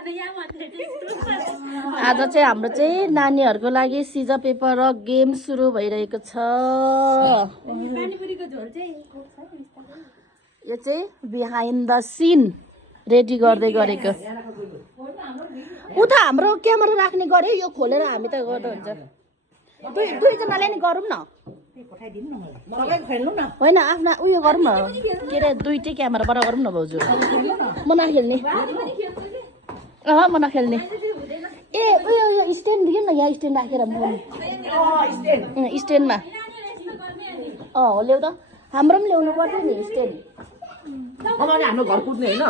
आज चाहिँ हाम्रो चाहिँ नानीहरूको लागि सिजा पेपर र गेम सुरु भइरहेको छ। यो चाहिँ बिहाइन्ड द सिन रेडी गर्दै गरेको। उता हाम्रो क्यामेरा राख्ने गऱ्यो, यो खोलेर हामी त गर्दा हुन्छ। दुईजनाले नि गरौँ न, होइन आफ्ना उयो गरौँ न, के अरे दुइटै क्यामेराबाट गरौँ न भाउजू। म नखेल्ने, म नखेल्ने। ए उयो स्ट्यान्ड दिउँ न, यहाँ स्ट्यान्ड राखेर स्ट्यान्डमा हो ल्याउ त। हाम्रो पनि ल्याउनु पर्थ्यो नि स्ट्यान्ड। हाम्रो घर कुद्ने होइन,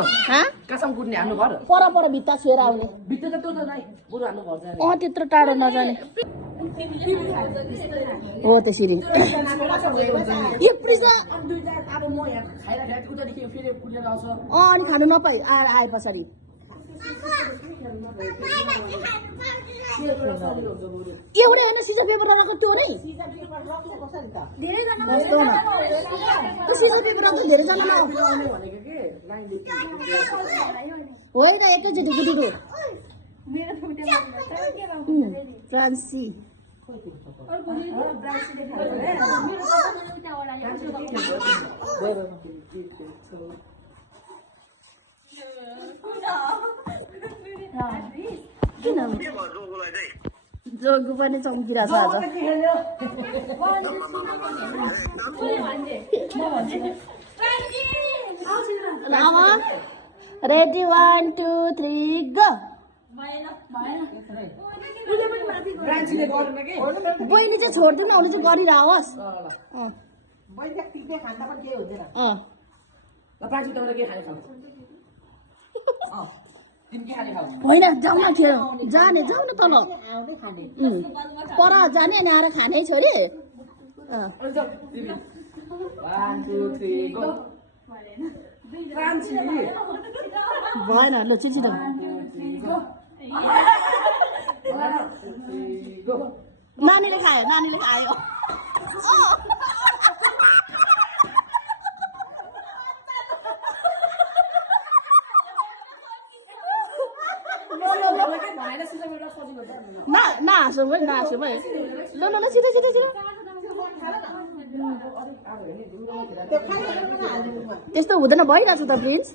कहाँसम्म कुद्ने हाम्रो घर? पर भित्ता छुएर आउने। भित्र त त्यो नै बरु हाम्रो घर जाने। त्यत्रो टाढो नजाने हो त्यसरी। अनि खानु नपाइ आए पछाडि एउटै होइन सिजा पेपर राखेको त्यो नै। सिजा पेपर राख्दा धेरैजना होइन एकैचोटि गुडुरु फ्रान्सी किन जोगु पनि चम्किरहेको छ आज। Ready 1 2 3 go. बहिनी चाहिँ छोडिदिउँ न, उसले चाहिँ गरिरहोस्। होइन जाउँ न, जाने जाउँ न तल पर जाने अनि आएर खाने छोरी। भएन ल छिटो नानीले खायो, नानीले खायो। नहाँसौँ है, नहाँसौँ है। ल ल ल छिटो छिटो छिटो। त्यस्तो हुँदैन, भइरहेछ त प्रिन्स।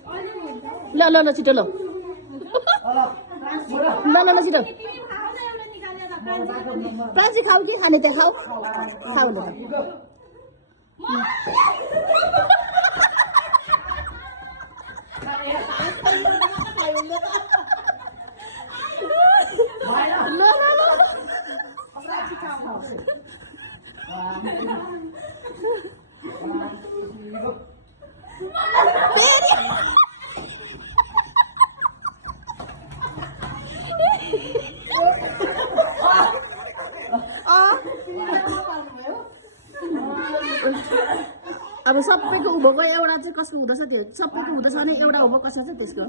ल ल ल छिटो ल ल ल ल छिटो। प्रान्सी खाऊ के खाने त्यहाँ खाऊ खाऊ ल। अब सबैको उँभोको एउटा चाहिँ कसको हुँदछ, त्यो सबैको हुँदछ भने एउटा उँभो कसो छ त्यसको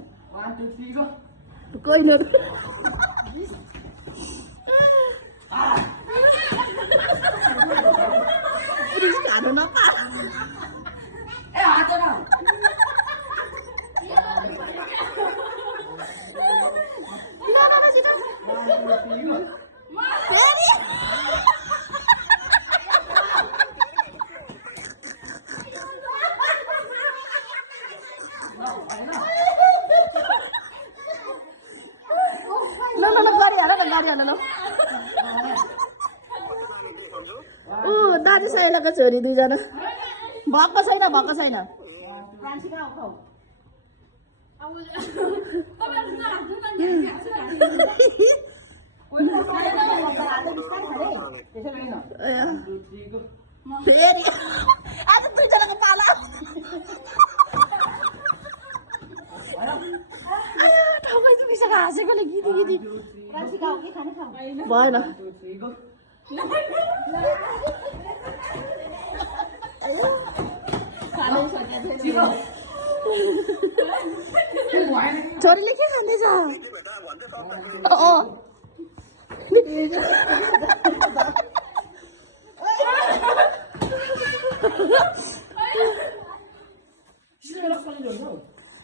कोही न। खानु नपा दाजु साइलाको छोरी दुईजना भएको छैन, भएको छैन। फेरि आज दुईजनाको पाला ठाउँमा बिसँग हाँसेकोले गीती गीती भएन। छोरीले के खाँदैछ?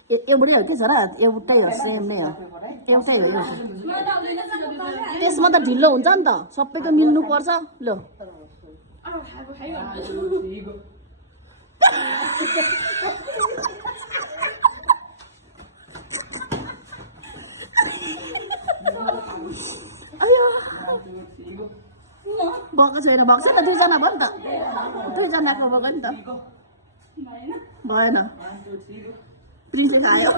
एउटै हो कि छोरा एउटै हो सेम नै हो एउटै हो एउटै त्यसमा त ढिलो हुन्छ नि त सबैको मिल्नु पर्छ ल अयो भएको छैन भएको छ त दुईजना भयो नि त दुईजनाको भएको नि त भएन प्रिन्सले खायो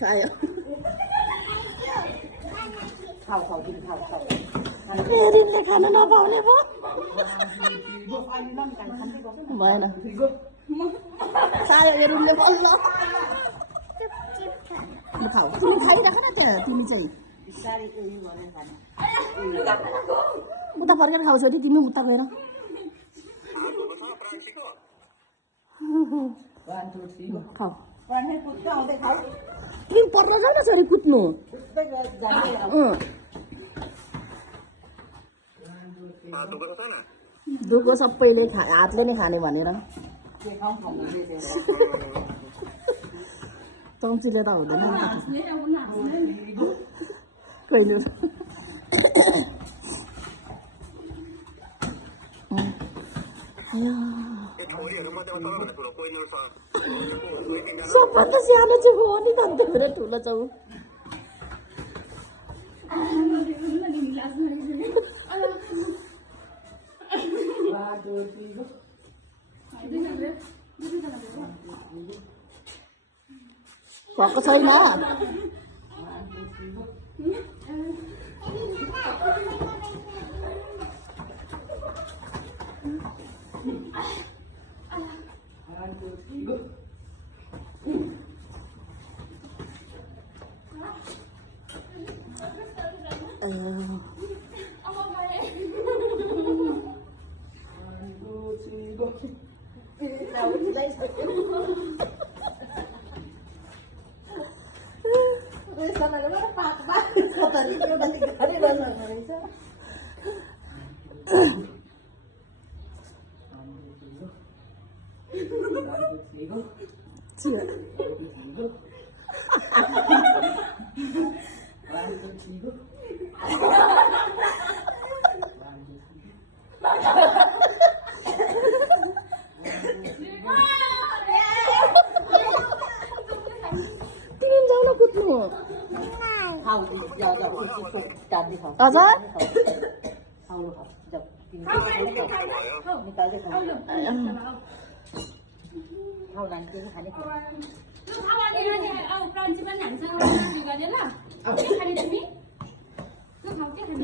खायो रिमले खान नपाउने भयो भएन खायो यो रुमले बल्ल खाऊ तिमी खाइराख न त्यहाँ तिमी चाहिँ उता फर्केर खाउँछ अरे तिमी उता गएर खाऊ तिमी पर्न जान छोरी कुद्नु दुःख सबैले हातले नै खाने भनेर चम्चीले त हुँदैन कहिले सबभन्दा सानो चाहिँ हो नि त अन्त फेरि ठुलो छ ऊ भएको छैन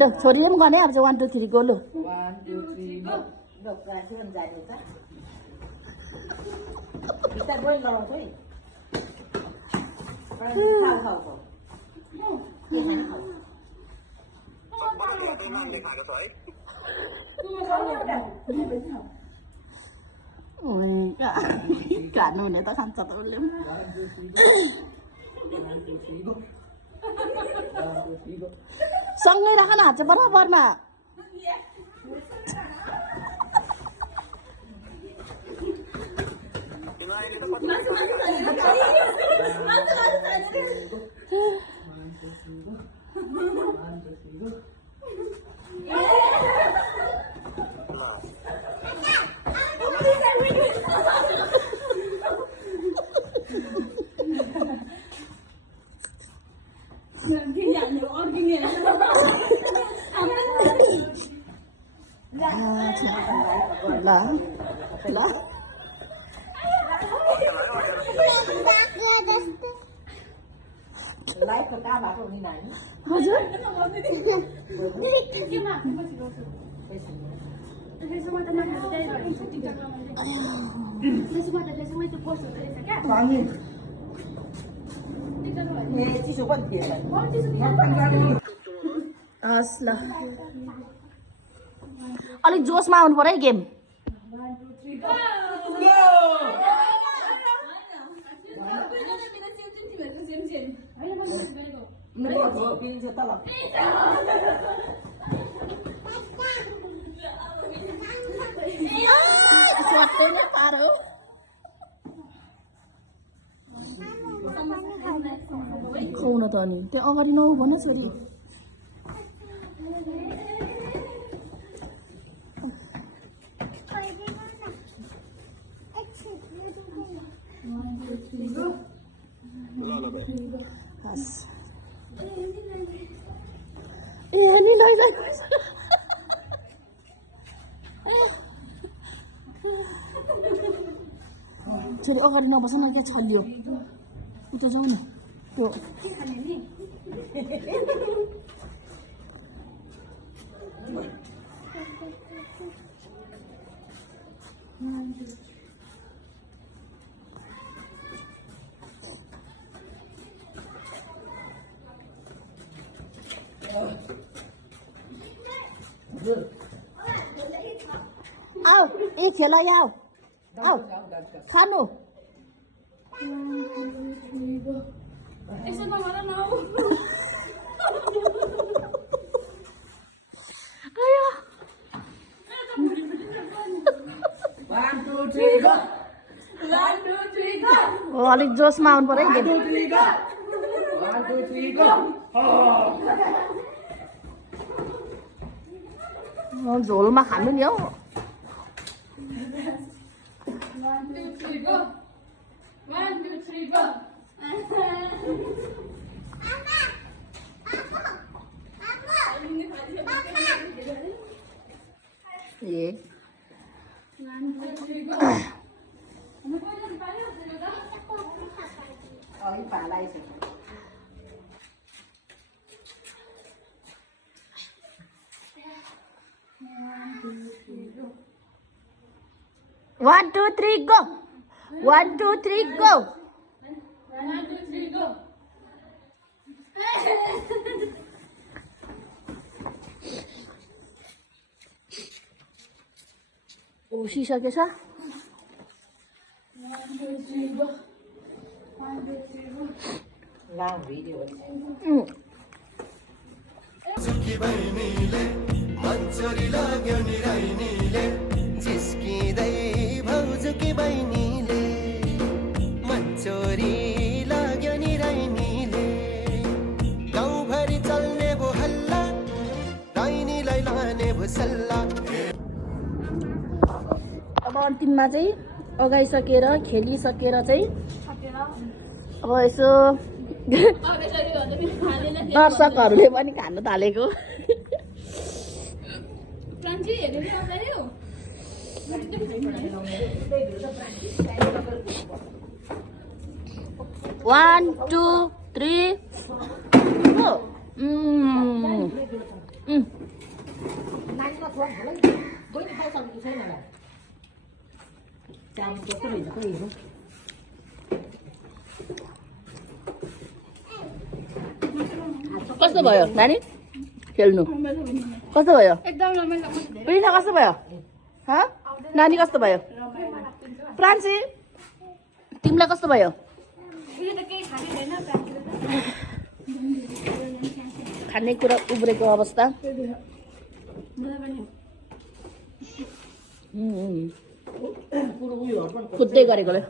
ल छोरीले पनि गर्ने अब चाहिँ 1 2 3 गो लु खानु हुने त खान्छ त उसले सँगै राख न हात चाहिँ बराबरमा हजुर हस् ल अलिक जोसमा आउनु पर्यो है गेम खुवाउन त अनि त्यो अगाडि नौ भन छोरी ए अनि लैजा छोरी अगाडि नबस न क्या छलियो उता जाऊ न त्यो आओ ए खेला आओ आओ खानु आयो अलिक जोसमा आउनु पर्यो है झोलमा खानु नि हौ ए One, two, three, go! 1, 2, 3, go! 1, 2, 3, go! उसिसकेछ 1, 2, 3, go! 1, 2, 3, go! लाम भिडियो सुकी बहिनीले मन्चरी लाग्यो नि राइनीले जिस्किँदै भाउजूकी बहिनीले मन्चरी लाग्यो नि राइनीले गाउँभरि चल्ने भो हल्ला राइनीलाई लाने भो सल्लाह अब अन्तिममा चाहिँ अगाइसकेर खेलिसकेर चाहिँ अब यसो दर्शकहरूले पनि खानु थालेको One, 2, 3, go! कस्तो भयो नानी खेल्नु कस्तो भयो एकदम रमाइलो प्रिना कस्तो भयो नानी कस्तो भयो प्रान्सी तिमीलाई कस्तो भयो खानेकुरा उब्रेको अवस्था फुट्दै गरेकोले